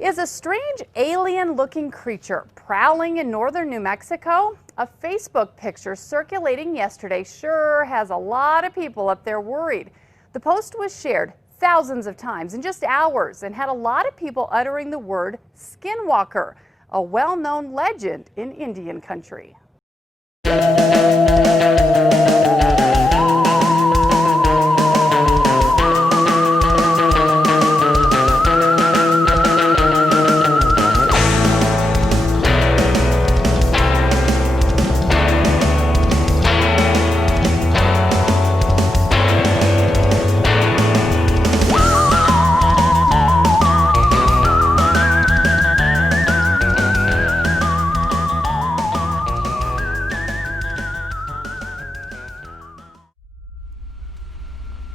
Is a strange alien-looking creature prowling in northern New Mexico? A Facebook picture circulating yesterday sure has a lot of people up there worried. The post was shared thousands of times in just hours and had a lot of people uttering the word Skinwalker, a well-known legend in Indian country.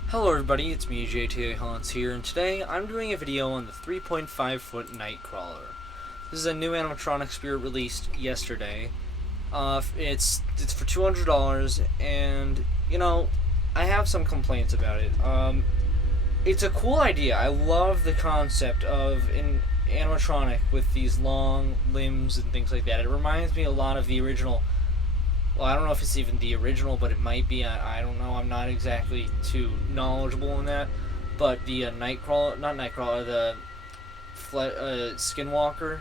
Hello everybody, it's me JTA Hans here, and today I'm doing a video on the 3.5 foot Nightcrawler. This is a new animatronic spirit released yesterday. It's for $200, and you know, I have some complaints about it. It's a cool idea. I love the concept of an animatronic with these long limbs and things like that. It reminds me a lot of the original. Well, I don't know if it's even the original, but it might be. I don't know. I'm not exactly too knowledgeable in that. But the Nightcrawler, not Nightcrawler, the Skinwalker,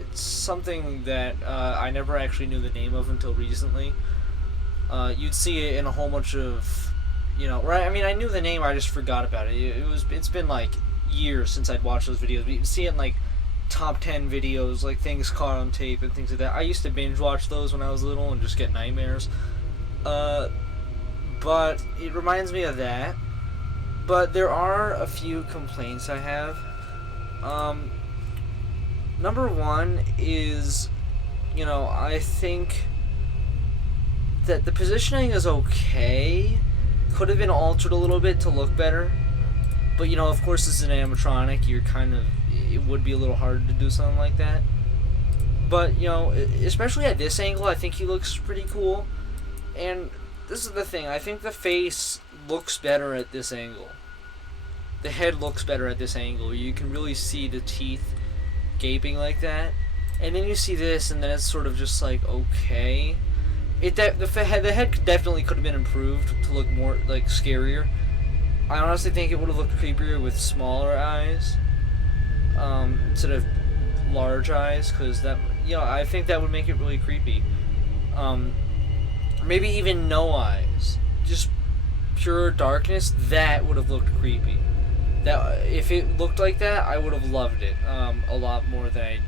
it's something that I never actually knew the name of until recently. You'd see it in a whole bunch of, right? I mean, I knew the name, I just forgot about it. It's been like years since I'd watched those videos. But you can see it in like top 10 videos, like things caught on tape and things like that. I used to binge watch those when I was little and just get nightmares. But it reminds me of that. But there are a few complaints I have. Number one is, I think that the positioning is okay. Could have been altered a little bit to look better. But, of course, this is an animatronic. It would be a little hard to do something like that. But, especially at this angle, I think he looks pretty cool. And this is the thing. I think the face looks better at this angle. The head looks better at this angle. You can really see the teeth gaping like that. And then you see this, and then it's sort of just like, okay. The head definitely could have been improved to look more, like, scarier. I honestly think it would have looked creepier with smaller eyes. Instead of large eyes, because that, I think that would make it really creepy. Maybe even no eyes, just pure darkness. That would have looked creepy. That if it looked like that, I would have loved it a lot more than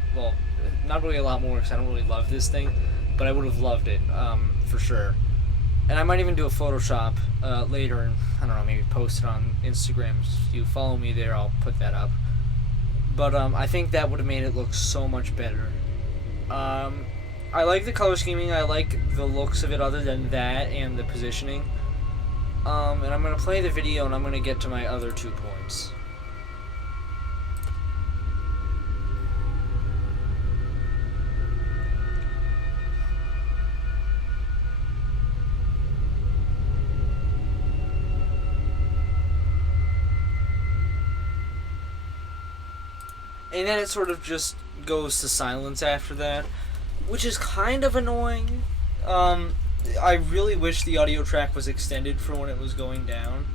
not really a lot more, because I don't really love this thing, but I would have loved it for sure. And I might even do a Photoshop later, and I don't know, maybe post it on Instagram. If you follow me there, I'll put that up. But I think that would have made it look so much better. I like the color scheming. I like the looks of it other than that and the positioning. And I'm going to play the video, and I'm going to get to my other 2 points. And then it sort of just goes to silence after that, which is kind of annoying. I really wish the audio track was extended for when it was going down.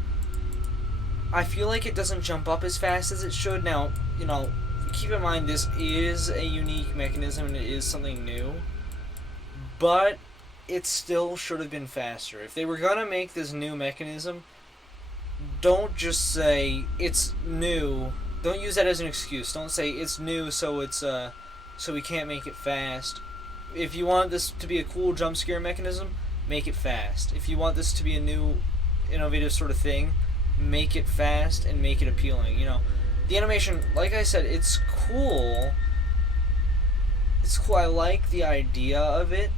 I feel like it doesn't jump up as fast as it should. Now, keep in mind this is a unique mechanism and it is something new, but it still should have been faster. If they were gonna make this new mechanism, don't just say it's new. Don't use that as an excuse. Don't say it's new, so so we can't make it fast. If you want this to be a cool jump scare mechanism, make it fast. If you want this to be a new, innovative sort of thing, make it fast and make it appealing. The animation, like I said, it's cool. It's cool. I like the idea of it.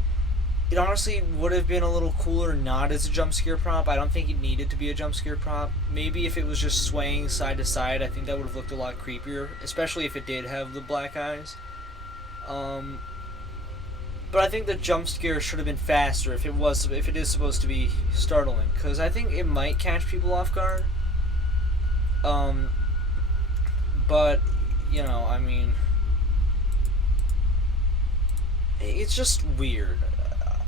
It honestly would have been a little cooler not as a jump scare prop. I don't think it needed to be a jump scare prop. Maybe if it was just swaying side to side, I think that would have looked a lot creepier, especially if it did have the black eyes. But I think the jump scare should have been faster if it is supposed to be startling, because I think it might catch people off guard. But you know, I mean, it's just weird.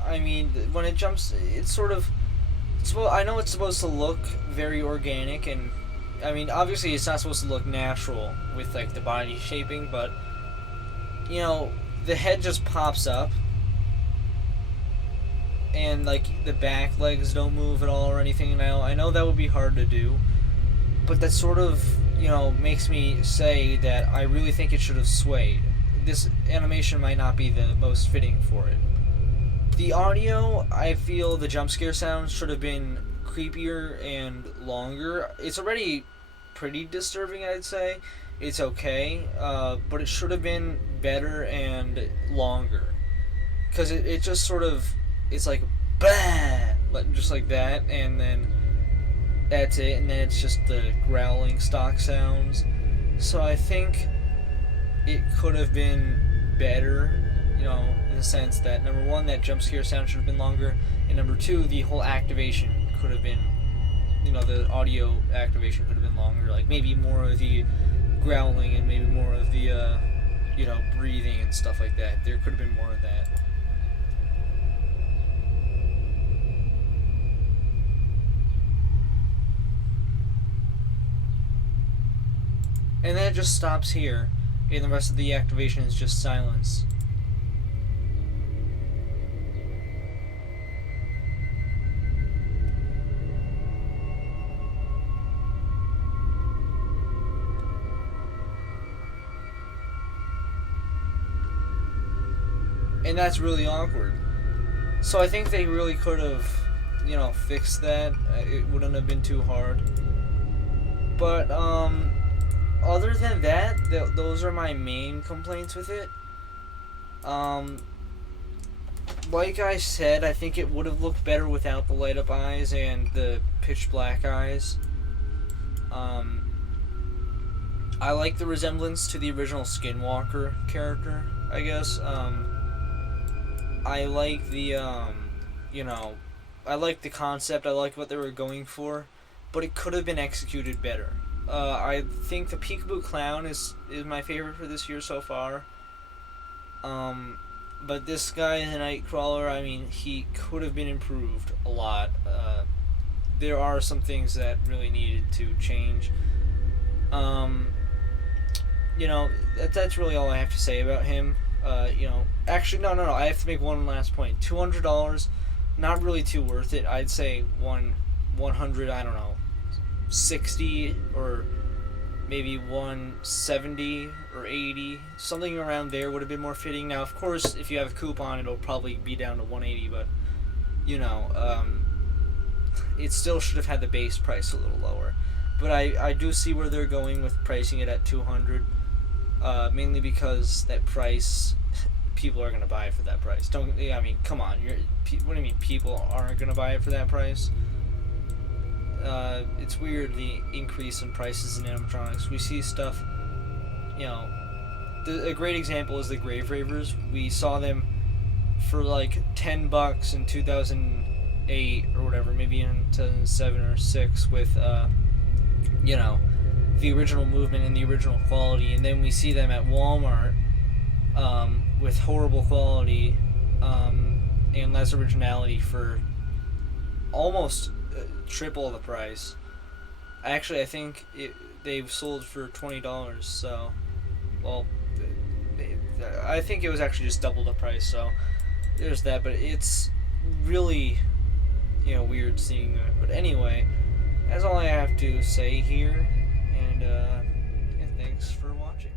I mean, when it jumps, it's sort of. Well, I know it's supposed to look very organic, and I mean, obviously, it's not supposed to look natural with like the body shaping, but you know, the head just pops up, and like the back legs don't move at all or anything. Now, I know that would be hard to do, but that sort of, you know, makes me say that I really think it should have swayed. This animation might not be the most fitting for it. The audio, I feel the jump scare sounds should have been creepier and longer. It's already pretty disturbing, I'd say. It's okay, but it should have been better and longer. Because it just sort of, it's like, bah! Just like that, and then that's it, and then it's just the growling stock sounds. So I think it could have been better, you know, in the sense that, number one, that jump scare sound should have been longer, and number two, the whole activation could have been, you know, the audio activation could have been longer, like maybe more of the growling and maybe more of the, you know, breathing and stuff like that. There could have been more of that. And then it just stops here, and the rest of the activation is just silence. And that's really awkward. So I think they really could have, you know, fixed that. It wouldn't have been too hard. But, other than that, those are my main complaints with it. Like I said, I think it would have looked better without the light up eyes and the pitch black eyes. I like the resemblance to the original Skinwalker character, I guess. I like the, you know, I like the concept, I like what they were going for, but it could have been executed better. I think the Peekaboo Clown is my favorite for this year so far. But this guy, the Nightcrawler, I mean, he could have been improved a lot. There are some things that really needed to change. You know, that's really all I have to say about him. You know, actually, no, I have to make one last point. $200, not really too worth it. I'd say 100, I don't know, 60 or maybe 170 or 80, something around there would have been more fitting. Now, of course, if you have a coupon, it'll probably be down to 180, but you know, it still should have had the base price a little lower. But I do see where they're going with pricing it at 200, mainly because that price, people are gonna buy it for that price. I mean, come on, what do you mean people aren't gonna buy it for that price? It's weird, the increase in prices in animatronics. We see stuff, you know, a great example is the Grave Ravers. We saw them for like $10 in 2008 or whatever, maybe in 2007 or 6 with, you know, the original movement and the original quality, and then we see them at Walmart with horrible quality and less originality for almost triple the price. Actually, I think they've sold for $20, so, well, I think it was actually just double the price, so there's that. But it's really, you know, weird seeing that. But anyway, that's all I have to say here, and thanks for watching.